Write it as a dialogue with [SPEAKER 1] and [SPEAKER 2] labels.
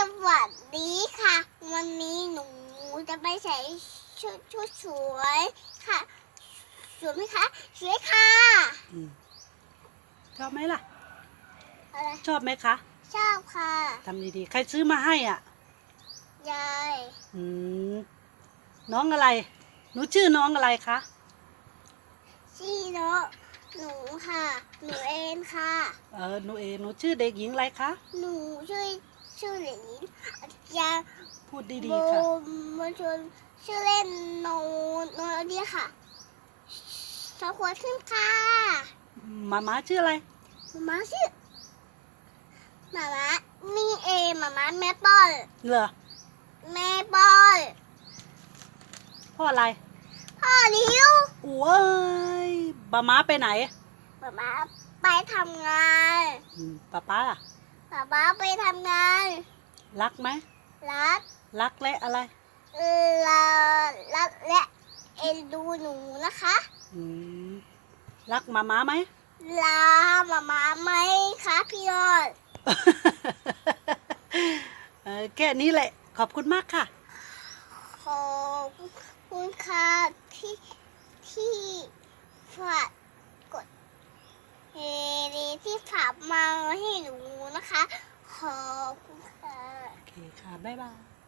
[SPEAKER 1] วัสดีค่ะ วันนี้หนูจะไปใส่ชุดชุดสวยค่ะสวยไหมคะสวยค่ะ
[SPEAKER 2] อืมชอบไหมล่ะ
[SPEAKER 1] อะไร
[SPEAKER 2] ชอบไหมคะ
[SPEAKER 1] ชอบค่ะ
[SPEAKER 2] ทำดีๆ ใครซื้อมาให้อะ
[SPEAKER 1] ยาย
[SPEAKER 2] อืมน้องอะไร หนูชื่อน้องอะไรคะ
[SPEAKER 1] ชีโนหนูค่ะ หนูเองค่ะ
[SPEAKER 2] เออหนูเอหนูชื่อเด็กหญิงอะไรคะ
[SPEAKER 1] หนูชื่อ ชื่อหลิงยา
[SPEAKER 2] พูด
[SPEAKER 1] โบ
[SPEAKER 2] ดีๆค่ะ
[SPEAKER 1] มชนชื่อเล่นโนโนเดียค่ะสาวขวดขึ้นค่ะ
[SPEAKER 2] มาม้าชื่ออะไร
[SPEAKER 1] มามาชื่อมามามีเอมามาแม่ป้อน
[SPEAKER 2] เหรอ
[SPEAKER 1] แม่ป้อน
[SPEAKER 2] พ่ออะไร
[SPEAKER 1] พ่อลิ้ว
[SPEAKER 2] โอ้ยป้าม้าไปไหน
[SPEAKER 1] มามาไปทำงาน
[SPEAKER 2] อืมป้าป้า ล่ะ
[SPEAKER 1] มามาไปทำงาน
[SPEAKER 2] รักไหม
[SPEAKER 1] รัก
[SPEAKER 2] รักและอะไร
[SPEAKER 1] ลารักและเอ็นดูหนูนะคะ
[SPEAKER 2] อืมรักมาม้าไหม
[SPEAKER 1] ลามามาไหมคะพี่ยอด
[SPEAKER 2] เออแค่นี้แหละ ขอบคุณมากค่ะ
[SPEAKER 1] ขอบคุณค่ะที่ที่ฝากกดเฮดีที่ฝากมาให้หนู นะคะ ขอบคุณค่ะ
[SPEAKER 2] โอเคค่ะ บ๊ายบาย